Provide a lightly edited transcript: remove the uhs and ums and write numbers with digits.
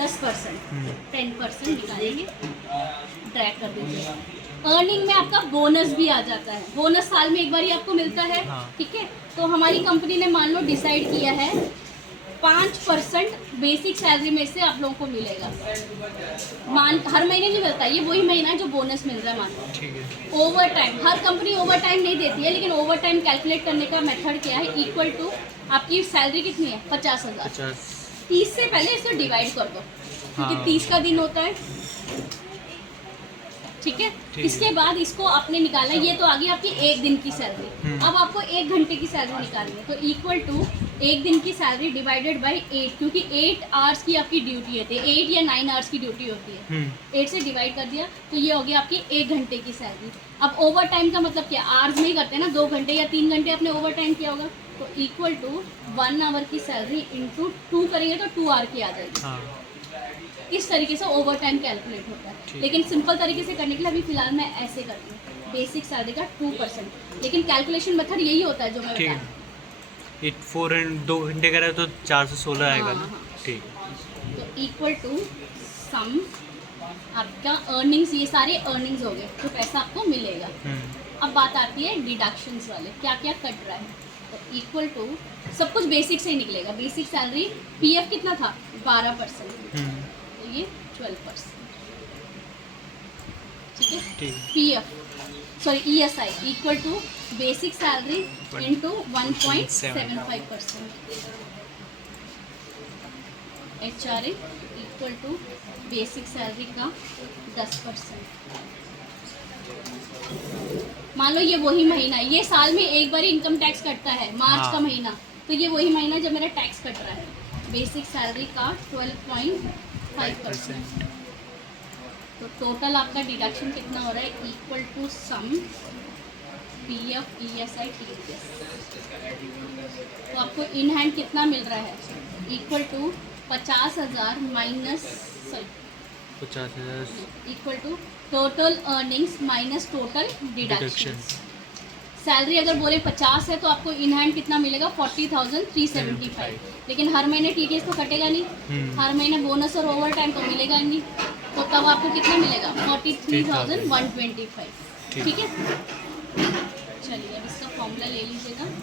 10%, 10% निकालेंगे, ड्रैग कर दीजिए। अर्निंग में आपका बोनस भी आ जाता है, बोनस साल में एक बार ही आपको मिलता है। ठीक है, तो हमारी कंपनी ने मान लो डिसाइड किया है 5% बेसिक सैलरी में से आप लोगों को मिलेगा। हर महीने नहीं मिलता, ये वही महीना है जो बोनस मिल रहा है मान लो। ठीक है। ओवर टाइम, हर कंपनी ओवर टाइम नहीं देती है, लेकिन ओवर टाइम कैलकुलेट करने का मेथड क्या है, इक्वल टू आपकी सैलरी कितनी है 50,000, 30 से पहले इसको डिवाइड कर दो, क्योंकि 30 का दिन होता है। ठीक है, इसके बाद इसको आपने निकालना है, ये तो आ गई आपकी एक दिन की सैलरी। अब आपको 1 घंटे की सैलरी निकालनी है, तो इक्वल टू 1 दिन की सैलरी डिवाइडेड बाय 8, क्योंकि 8 आवर्स की आपकी ड्यूटी होती है, 8 या 9 आवर्स की ड्यूटी होती है। 8 से डिवाइड कर दिया तो ये हो गया आपकी 1 घंटे की सैलरी। अब ओवर टाइम का मतलब क्या, आवर्स में ही करते हैं ना, 2 घंटे या 3 घंटे आपने ओवर टाइम किया होगा, तो इक्वल टू 1 आवर की सैलरी इंटू 2 करेंगे तो 2 आवर की आ जाएगी। इस तरीके से ओवर टाइम कैलकुलेट होता है, लेकिन सिंपल तरीके से करने के लिए अभी फिलहाल मैं ऐसे करती हूँ, बेसिक सैलरी का 2%, लेकिन कैलकुलेशन मेथड यही होता है जो मैं बता रही हूँ। 4 एंड 2 घंटे करा तो 416 आएगा ना। ठीक, तो इक्वल टू सम आपका अर्निंग्स, ये सारे अर्निंग्स हो गए तो पैसा आपको मिलेगा। अब बात आती है डिडक्शंस वाले, क्या क्या कट रहा है, तो इक्वल टू सब कुछ बेसिक से ही निकलेगा। बेसिक सैलरी पीएफ कितना था 12%, तो ये 12%। ठीक है, PF sorry ESI equal to basic salary into 1.75%, HRA equal to basic salary का 10%। मान लो ये वही महीना है, ये साल में एक बार इनकम टैक्स कटता है, मार्च का महीना, तो ये वही महीना जब मेरा टैक्स कट रहा है। बेसिक सैलरी का 12.5%, तो टोटल आपका डिडक्शन कितना हो रहा है, equal to sum PF ESI TDS. तो आपको इन हैंड कितना मिल रहा है, equal to 50,000 minus 50,000 equal to total earnings minus total deduction. Salary अगर बोले 50 है तो आपको इन हैंड कितना मिलेगा 40,375, लेकिन हर महीने टीडीएस तो कटेगा नहीं, हर महीने बोनस और ओवर टाइम तो मिलेगा नहीं, तो तब आपको कितना मिलेगा 43,125। ठीक है, चलिए अब इसका फॉर्मूला ले लीजिएगा।